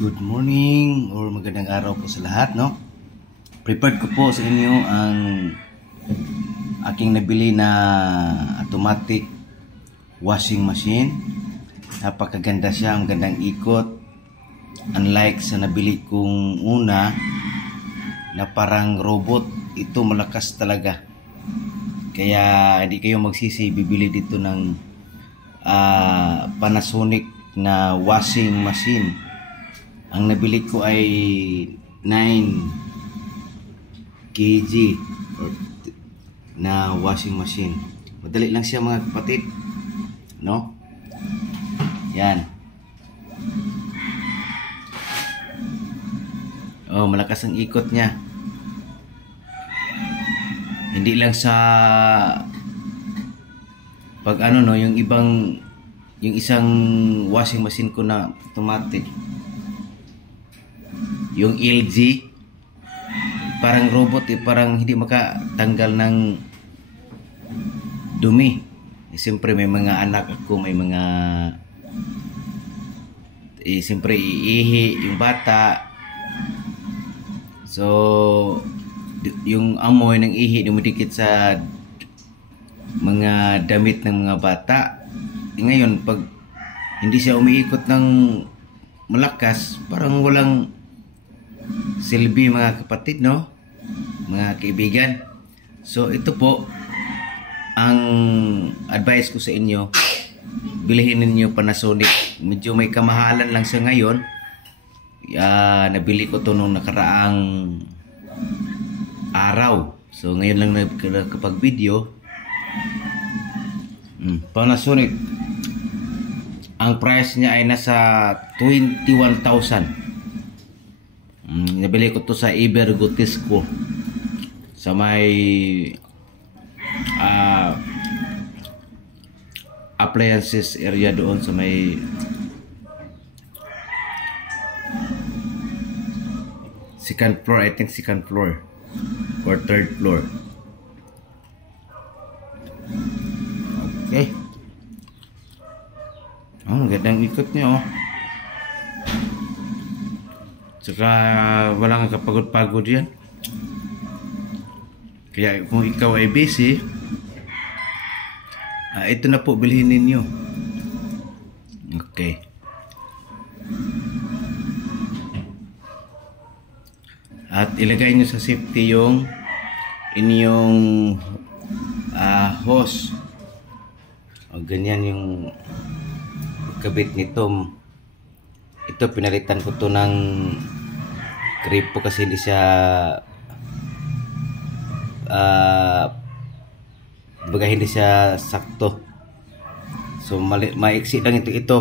Good morning or magandang araw po sa lahat, no? Prepared ko po sa inyo ang aking nabili na automatic washing machine. Napakaganda siya, ang gandang ikot. Unlike sa nabili kong una na parang robot, ito malakas talaga. Kaya hindi kayo magsisi, bibili dito ng Panasonic na washing machine. Ang nabili ko ay 9 kg na washing machine. Madali lang siya mga kapatid, no? Yan. Oh, malakas ang ikot niya. Hindi lang sa pag no, yung isang washing machine ko na automatic, yung LG, parang robot parang hindi makatanggal ng dumi. Siyempre may mga anak ako, may mga siyempre iihi yung bata, so yung amoy ng ihi dumidikit sa mga damit ng mga bata. Ngayon pag hindi siya umiikot ng malakas, parang walang silbi mga kapatid, no? Mga kaibigan. So ito po ang advice ko sa inyo, bilhin ninyo Panasonic. Medyo may kamahalan lang sa ngayon. Nabili ko to nung nakaraang araw. So ngayon lang nakapag video. Panasonic, ang price niya ay nasa 21,000. Nabili ko to sa Ibergotisco sa may appliances area doon sa may second floor, I think second floor or third floor. Okay. Oh, gandang ikot niya, oh. Saka walang kapagod-pagod yan. Kaya kung ikaw ay busy, ito na po, bilhin ninyo. Okay. At ilagay nyo sa safety yung inyong hose. O ganyan yung kabit nito. Ito pinalitan ko to ng gripo kasi hindi siya baga hindi siya sakto. So maiksi lang ito.